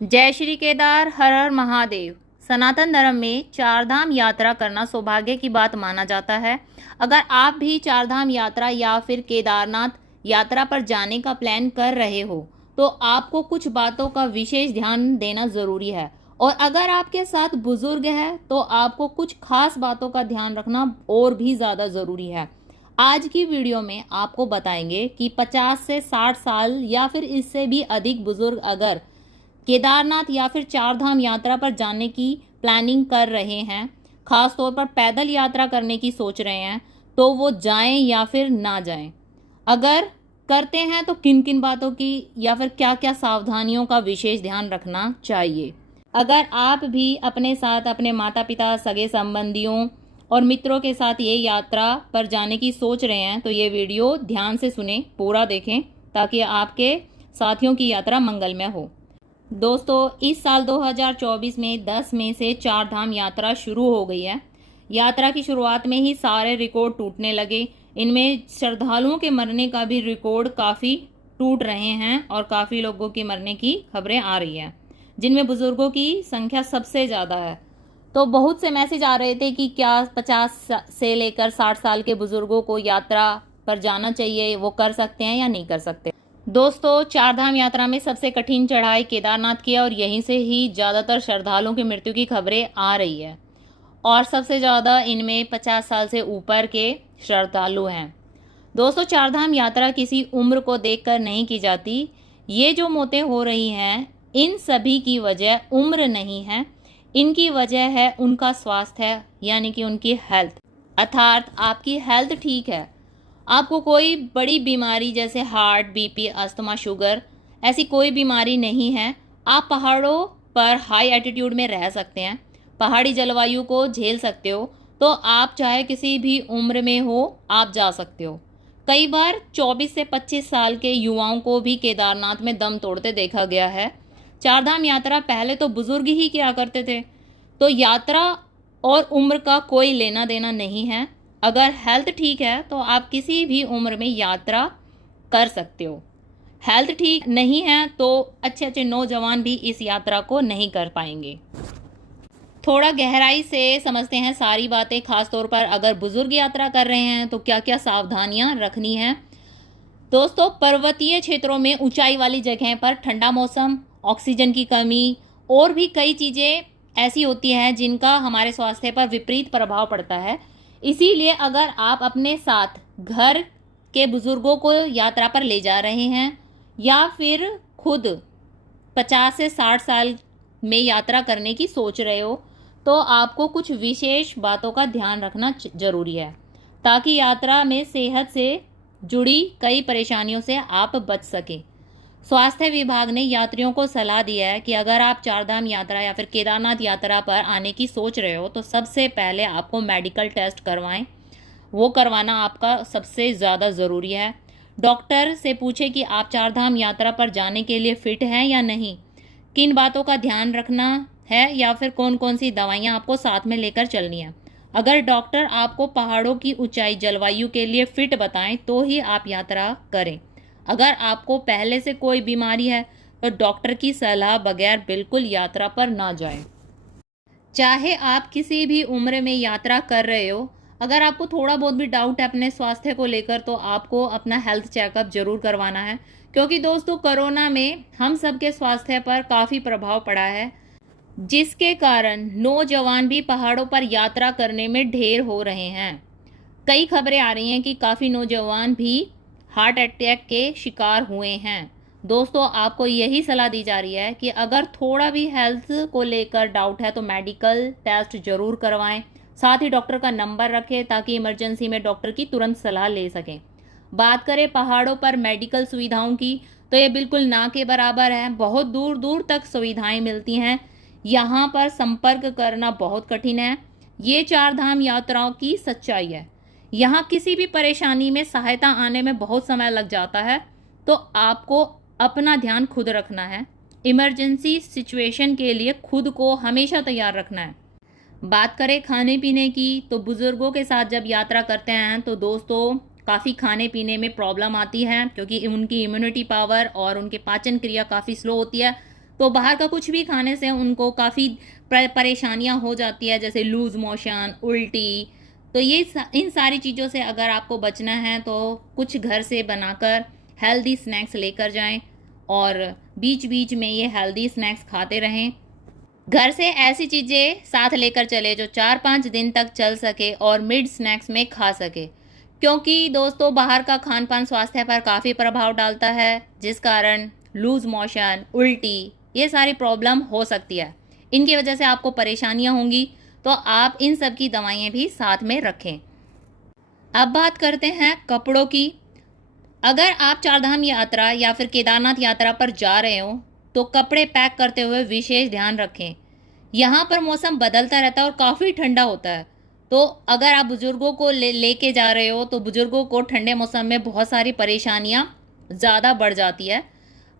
जय श्री केदार, हर हर महादेव। सनातन धर्म में चारधाम यात्रा करना सौभाग्य की बात माना जाता है। अगर आप भी चारधाम यात्रा या फिर केदारनाथ यात्रा पर जाने का प्लान कर रहे हो तो आपको कुछ बातों का विशेष ध्यान देना ज़रूरी है। और अगर आपके साथ बुजुर्ग है तो आपको कुछ खास बातों का ध्यान रखना और भी ज़्यादा ज़रूरी है। आज की वीडियो में आपको बताएंगे कि 50 से 60 साल या फिर इससे भी अधिक बुजुर्ग अगर केदारनाथ या फिर चारधाम यात्रा पर जाने की प्लानिंग कर रहे हैं, खास तौर पर पैदल यात्रा करने की सोच रहे हैं, तो वो जाएं या फिर ना जाएं। अगर करते हैं तो किन किन बातों की या फिर क्या क्या सावधानियों का विशेष ध्यान रखना चाहिए। अगर आप भी अपने साथ अपने माता पिता, सगे संबंधियों और मित्रों के साथ ये यात्रा पर जाने की सोच रहे हैं तो ये वीडियो ध्यान से सुने, पूरा देखें ताकि आपके साथियों की यात्रा मंगलमय हो। दोस्तों, इस साल 2024 में 10 मई से चारधाम यात्रा शुरू हो गई है। यात्रा की शुरुआत में ही सारे रिकॉर्ड टूटने लगे। इनमें श्रद्धालुओं के मरने का भी रिकॉर्ड काफ़ी टूट रहे हैं और काफ़ी लोगों के मरने की खबरें आ रही हैं, जिनमें बुजुर्गों की संख्या सबसे ज़्यादा है। तो बहुत से मैसेज आ रहे थे कि क्या 50 से लेकर 60 साल के बुजुर्गों को यात्रा पर जाना चाहिए, वो कर सकते हैं या नहीं कर सकते। दोस्तों, चारधाम यात्रा में सबसे कठिन चढ़ाई केदारनाथ की है और यहीं से ही ज़्यादातर श्रद्धालुओं की मृत्यु की खबरें आ रही है और सबसे ज़्यादा इनमें 50 साल से ऊपर के श्रद्धालु हैं। दोस्तों, चारधाम यात्रा किसी उम्र को देखकर नहीं की जाती। ये जो मौतें हो रही हैं, इन सभी की वजह उम्र नहीं है, इनकी वजह है उनका स्वास्थ्य, यानी कि उनकी हेल्थ। अर्थात आपकी हेल्थ ठीक है, आपको कोई बड़ी बीमारी जैसे हार्ट, बीपी, अस्थमा, शुगर ऐसी कोई बीमारी नहीं है, आप पहाड़ों पर हाई एल्टीट्यूड में रह सकते हैं, पहाड़ी जलवायु को झेल सकते हो, तो आप चाहे किसी भी उम्र में हो आप जा सकते हो। कई बार 24 से 25 साल के युवाओं को भी केदारनाथ में दम तोड़ते देखा गया है। चारधाम यात्रा पहले तो बुजुर्ग ही किया करते थे, तो यात्रा और उम्र का कोई लेना देना नहीं है। अगर हेल्थ ठीक है तो आप किसी भी उम्र में यात्रा कर सकते हो। हेल्थ ठीक नहीं है तो अच्छे अच्छे नौजवान भी इस यात्रा को नहीं कर पाएंगे। थोड़ा गहराई से समझते हैं सारी बातें, खास तौर पर अगर बुजुर्ग यात्रा कर रहे हैं तो क्या क्या सावधानियां रखनी है। दोस्तों, पर्वतीय क्षेत्रों में ऊंचाई वाली जगह पर ठंडा मौसम, ऑक्सीजन की कमी और भी कई चीज़ें ऐसी होती हैं जिनका हमारे स्वास्थ्य पर विपरीत प्रभाव पड़ता है। इसीलिए अगर आप अपने साथ घर के बुजुर्गों को यात्रा पर ले जा रहे हैं या फिर खुद 50 से 60 साल में यात्रा करने की सोच रहे हो तो आपको कुछ विशेष बातों का ध्यान रखना जरूरी है, ताकि यात्रा में सेहत से जुड़ी कई परेशानियों से आप बच सकें। स्वास्थ्य विभाग ने यात्रियों को सलाह दिया है कि अगर आप चारधाम यात्रा या फिर केदारनाथ यात्रा पर आने की सोच रहे हो तो सबसे पहले आपको मेडिकल टेस्ट करवाएं। वो करवाना आपका सबसे ज़्यादा ज़रूरी है। डॉक्टर से पूछें कि आप चारधाम यात्रा पर जाने के लिए फिट हैं या नहीं, किन बातों का ध्यान रखना है या फिर कौन कौन सी दवाइयाँ आपको साथ में लेकर चलनी है। अगर डॉक्टर आपको पहाड़ों की ऊंचाई जलवायु के लिए फिट बताएं तो ही आप यात्रा करें। अगर आपको पहले से कोई बीमारी है तो डॉक्टर की सलाह बगैर बिल्कुल यात्रा पर ना जाएं। चाहे आप किसी भी उम्र में यात्रा कर रहे हो, अगर आपको थोड़ा बहुत भी डाउट है अपने स्वास्थ्य को लेकर तो आपको अपना हेल्थ चेकअप जरूर करवाना है, क्योंकि दोस्तों कोरोना में हम सबके स्वास्थ्य पर काफ़ी प्रभाव पड़ा है, जिसके कारण नौजवान भी पहाड़ों पर यात्रा करने में ढेर हो रहे हैं। कई खबरें आ रही हैं कि काफ़ी नौजवान भी हार्ट अटैक के शिकार हुए हैं। दोस्तों, आपको यही सलाह दी जा रही है कि अगर थोड़ा भी हेल्थ को लेकर डाउट है तो मेडिकल टेस्ट जरूर करवाएं। साथ ही डॉक्टर का नंबर रखें ताकि इमरजेंसी में डॉक्टर की तुरंत सलाह ले सकें। बात करें पहाड़ों पर मेडिकल सुविधाओं की तो ये बिल्कुल ना के बराबर है। बहुत दूर दूर तक सुविधाएं मिलती हैं, यहाँ पर संपर्क करना बहुत कठिन है। ये चारधाम यात्राओं की सच्चाई है। यहाँ किसी भी परेशानी में सहायता आने में बहुत समय लग जाता है, तो आपको अपना ध्यान खुद रखना है। इमरजेंसी सिचुएशन के लिए खुद को हमेशा तैयार रखना है। बात करें खाने पीने की तो बुजुर्गों के साथ जब यात्रा करते हैं तो दोस्तों काफ़ी खाने पीने में प्रॉब्लम आती है, क्योंकि उनकी इम्यूनिटी पावर और उनके पाचन क्रिया काफ़ी स्लो होती है। तो बाहर का कुछ भी खाने से उनको काफ़ी परेशानियां हो जाती है, जैसे लूज मोशन, उल्टी। तो इन सारी चीज़ों से अगर आपको बचना है तो कुछ घर से बनाकर हेल्दी स्नैक्स लेकर जाएं और बीच बीच में ये हेल्दी स्नैक्स खाते रहें। घर से ऐसी चीज़ें साथ लेकर चले जो 4-5 दिन तक चल सके और मिड स्नैक्स में खा सके, क्योंकि दोस्तों बाहर का खान पान स्वास्थ्य पर काफ़ी प्रभाव डालता है, जिस कारण लूज मोशन, उल्टी, ये सारी प्रॉब्लम हो सकती है। इनकी वजह से आपको परेशानियां होंगी, तो आप इन सब की दवाइयाँ भी साथ में रखें। अब बात करते हैं कपड़ों की। अगर आप चारधाम यात्रा या फिर केदारनाथ यात्रा पर जा रहे हो तो कपड़े पैक करते हुए विशेष ध्यान रखें। यहाँ पर मौसम बदलता रहता है और काफ़ी ठंडा होता है, तो अगर आप बुज़ुर्गों को लेके जा रहे हो तो बुज़ुर्गों को ठंडे मौसम में बहुत सारी परेशानियाँ ज़्यादा बढ़ जाती है।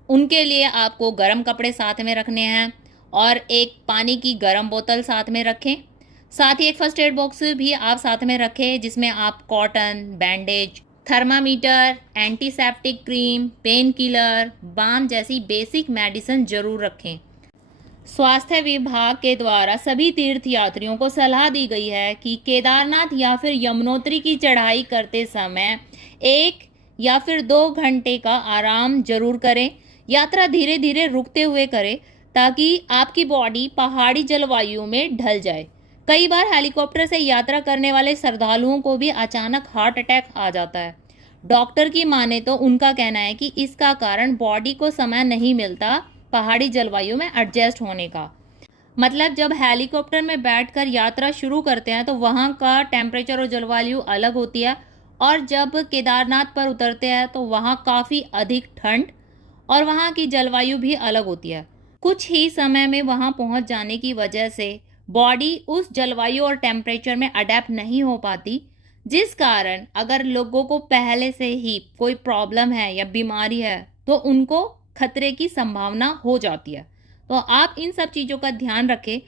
उनके लिए आपको गर्म कपड़े साथ में रखने हैं और एक पानी की गर्म बोतल साथ में रखें। साथ ही एक फर्स्ट एड बॉक्स भी आप साथ में रखें, जिसमें आप cotton, bandage, thermometer, antiseptic cream, pain killer, balm जैसी बेसिक मेडिसिन जरूर रखें। स्वास्थ्य विभाग के द्वारा सभी तीर्थ यात्रियों को सलाह दी गई है कि केदारनाथ या फिर यमुनोत्री की चढ़ाई करते समय 1 या फिर 2 घंटे का आराम जरूर करें। यात्रा धीरे धीरे रुकते हुए करें ताकि आपकी बॉडी पहाड़ी जलवायु में ढल जाए। कई बार हेलीकॉप्टर से यात्रा करने वाले श्रद्धालुओं को भी अचानक हार्ट अटैक आ जाता है। डॉक्टर की माने तो उनका कहना है कि इसका कारण बॉडी को समय नहीं मिलता पहाड़ी जलवायु में एडजस्ट होने का। मतलब जब हेलीकॉप्टर में बैठकर यात्रा शुरू करते हैं तो वहाँ का टेम्परेचर और जलवायु अलग होती है, और जब केदारनाथ पर उतरते हैं तो वहाँ काफ़ी अधिक ठंड और वहाँ की जलवायु भी अलग होती है। कुछ ही समय में वहाँ पहुँच जाने की वजह से बॉडी उस जलवायु और टेम्परेचर में अडेप्ट नहीं हो पाती, जिस कारण अगर लोगों को पहले से ही कोई प्रॉब्लम है या बीमारी है तो उनको खतरे की संभावना हो जाती है। तो आप इन सब चीज़ों का ध्यान रखें।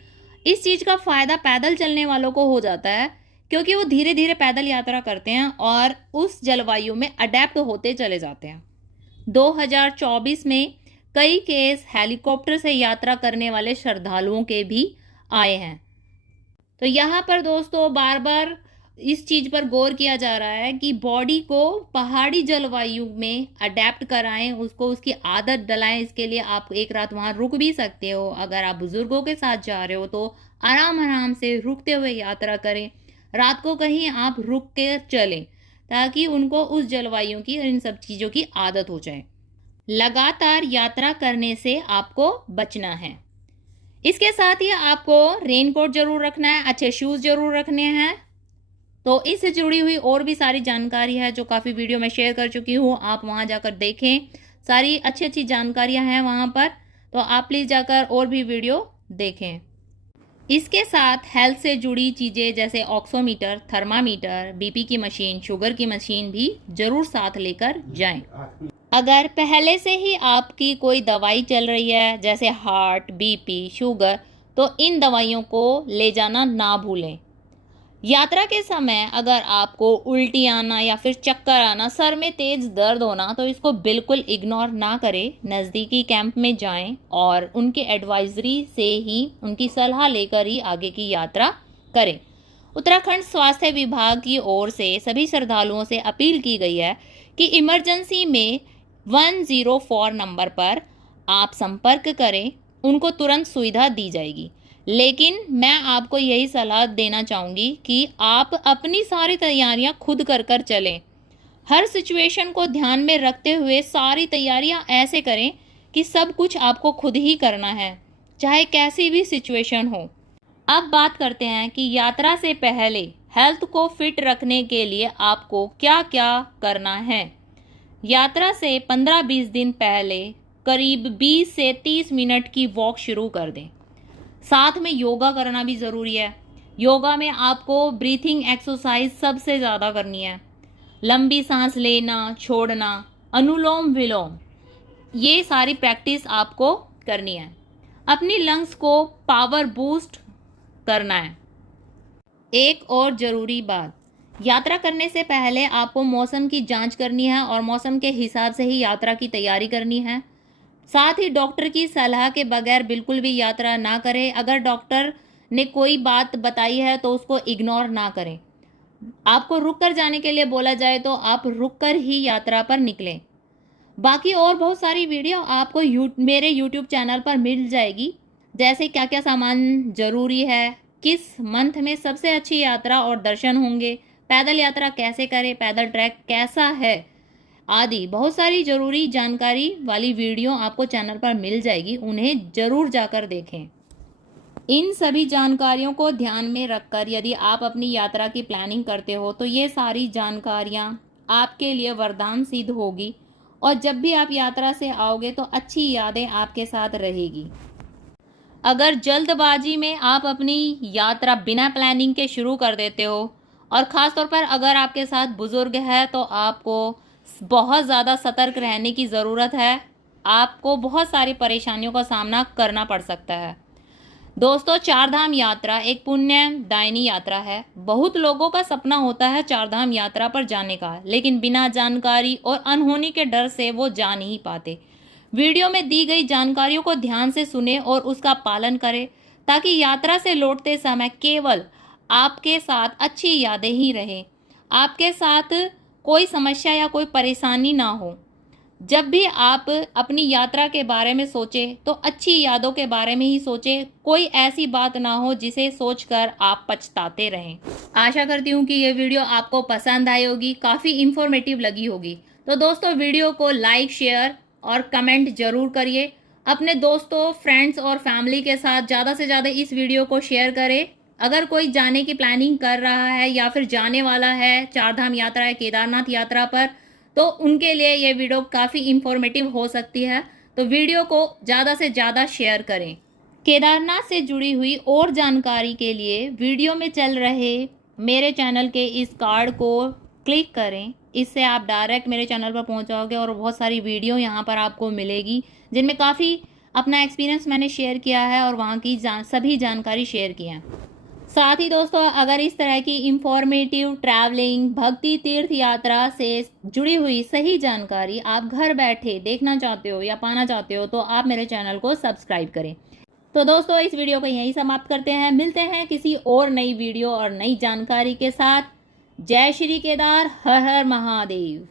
इस चीज़ का फ़ायदा पैदल चलने वालों को हो जाता है, क्योंकि वो धीरे धीरे पैदल यात्रा करते हैं और उस जलवायु में अडेप्ट होते चले जाते हैं। 2024 में कई केस हेलीकॉप्टर से यात्रा करने वाले श्रद्धालुओं के भी आए हैं। तो यहाँ पर दोस्तों बार बार इस चीज़ पर गौर किया जा रहा है कि बॉडी को पहाड़ी जलवायु में अडेप्ट कराएं, उसको उसकी आदत डलाएं। इसके लिए आप एक रात वहाँ रुक भी सकते हो। अगर आप बुजुर्गों के साथ जा रहे हो तो आराम आराम से रुकते हुए यात्रा करें। रात को कहीं आप रुक के चलें ताकि उनको उस जलवायु की और इन सब चीज़ों की आदत हो जाए। लगातार यात्रा करने से आपको बचना है। इसके साथ ही आपको रेनकोट जरूर रखना है, अच्छे शूज़ जरूर रखने हैं। तो इससे जुड़ी हुई और भी सारी जानकारी है जो काफ़ी वीडियो में शेयर कर चुकी हूँ, आप वहाँ जाकर देखें। सारी अच्छी अच्छी जानकारियाँ हैं वहाँ पर, तो आप प्लीज़ जाकर और भी वीडियो देखें। इसके साथ हेल्थ से जुड़ी चीज़ें जैसे ऑक्सीमीटर, थर्मामीटर, बीपी की मशीन, शुगर की मशीन भी ज़रूर साथ लेकर जाएं। अगर पहले से ही आपकी कोई दवाई चल रही है जैसे हार्ट, बीपी, शुगर, तो इन दवाइयों को ले जाना ना भूलें। यात्रा के समय अगर आपको उल्टी आना या फिर चक्कर आना, सर में तेज़ दर्द होना, तो इसको बिल्कुल इग्नोर ना करें। नज़दीकी कैंप में जाएं और उनके एडवाइजरी से ही, उनकी सलाह लेकर ही आगे की यात्रा करें। उत्तराखंड स्वास्थ्य विभाग की ओर से सभी श्रद्धालुओं से अपील की गई है कि इमरजेंसी में 104 नंबर पर आप संपर्क करें, उनको तुरंत सुविधा दी जाएगी। लेकिन मैं आपको यही सलाह देना चाहूँगी कि आप अपनी सारी तैयारियां खुद कर चलें। हर सिचुएशन को ध्यान में रखते हुए सारी तैयारियां ऐसे करें कि सब कुछ आपको खुद ही करना है, चाहे कैसी भी सिचुएशन हो। अब बात करते हैं कि यात्रा से पहले हेल्थ को फिट रखने के लिए आपको क्या क्या करना है। यात्रा से 15-20 दिन पहले करीब 20 से 30 मिनट की वॉक शुरू कर दें। साथ में योगा करना भी ज़रूरी है। योगा में आपको ब्रीथिंग एक्सरसाइज सबसे ज़्यादा करनी है। लंबी सांस लेना, छोड़ना, अनुलोम विलोम, ये सारी प्रैक्टिस आपको करनी है। अपनी लंग्स को पावर बूस्ट करना है। एक और ज़रूरी बात, यात्रा करने से पहले आपको मौसम की जांच करनी है और मौसम के हिसाब से ही यात्रा की तैयारी करनी है। साथ ही डॉक्टर की सलाह के बगैर बिल्कुल भी यात्रा ना करें। अगर डॉक्टर ने कोई बात बताई है तो उसको इग्नोर ना करें। आपको रुक कर जाने के लिए बोला जाए तो आप रुक कर ही यात्रा पर निकलें। बाकी और बहुत सारी वीडियो आपको मेरे यूट्यूब चैनल पर मिल जाएगी, जैसे क्या क्या सामान ज़रूरी है, किस मंथ में सबसे अच्छी यात्रा और दर्शन होंगे, पैदल यात्रा कैसे करें, पैदल ट्रैक कैसा है, आदि बहुत सारी ज़रूरी जानकारी वाली वीडियो आपको चैनल पर मिल जाएगी। उन्हें ज़रूर जाकर देखें। इन सभी जानकारियों को ध्यान में रखकर यदि आप अपनी यात्रा की प्लानिंग करते हो तो ये सारी जानकारियाँ आपके लिए वरदान सिद्ध होगी और जब भी आप यात्रा से आओगे तो अच्छी यादें आपके साथ रहेगी। अगर जल्दबाजी में आप अपनी यात्रा बिना प्लानिंग के शुरू कर देते हो और ख़ास तौर पर अगर आपके साथ बुज़ुर्ग है तो आपको बहुत ज़्यादा सतर्क रहने की ज़रूरत है। आपको बहुत सारी परेशानियों का सामना करना पड़ सकता है। दोस्तों, चारधाम यात्रा एक पुण्यदायिनी यात्रा है। बहुत लोगों का सपना होता है चारधाम यात्रा पर जाने का, लेकिन बिना जानकारी और अनहोनी के डर से वो जा नहीं पाते। वीडियो में दी गई जानकारियों को ध्यान से सुने और उसका पालन करें ताकि यात्रा से लौटते समय केवल आपके साथ अच्छी यादें ही रहें, आपके साथ कोई समस्या या कोई परेशानी ना हो। जब भी आप अपनी यात्रा के बारे में सोचें तो अच्छी यादों के बारे में ही सोचें, कोई ऐसी बात ना हो जिसे सोचकर आप पछताते रहें। आशा करती हूँ कि ये वीडियो आपको पसंद आई होगी, काफ़ी इन्फॉर्मेटिव लगी होगी। तो दोस्तों, वीडियो को लाइक, शेयर और कमेंट ज़रूर करिए। अपने दोस्तों, फ्रेंड्स और फैमिली के साथ ज़्यादा से ज़्यादा इस वीडियो को शेयर करें। अगर कोई जाने की प्लानिंग कर रहा है या फिर जाने वाला है चारधाम यात्रा या केदारनाथ यात्रा पर, तो उनके लिए ये वीडियो काफ़ी इन्फॉर्मेटिव हो सकती है। तो वीडियो को ज़्यादा से ज़्यादा शेयर करें। केदारनाथ से जुड़ी हुई और जानकारी के लिए वीडियो में चल रहे मेरे चैनल के इस कार्ड को क्लिक करें। इससे आप डायरेक्ट मेरे चैनल पर पहुंच जाओगे और बहुत सारी वीडियो यहाँ पर आपको मिलेगी जिनमें काफ़ी अपना एक्सपीरियंस मैंने शेयर किया है और वहाँ की सभी जानकारी शेयर की है। साथ ही दोस्तों, अगर इस तरह की इंफॉर्मेटिव ट्रैवलिंग, भक्ति, तीर्थ यात्रा से जुड़ी हुई सही जानकारी आप घर बैठे देखना चाहते हो या पाना चाहते हो तो आप मेरे चैनल को सब्सक्राइब करें। तो दोस्तों, इस वीडियो को यहीं समाप्त करते हैं। मिलते हैं किसी और नई वीडियो और नई जानकारी के साथ। जय श्री केदार, हर हर महादेव।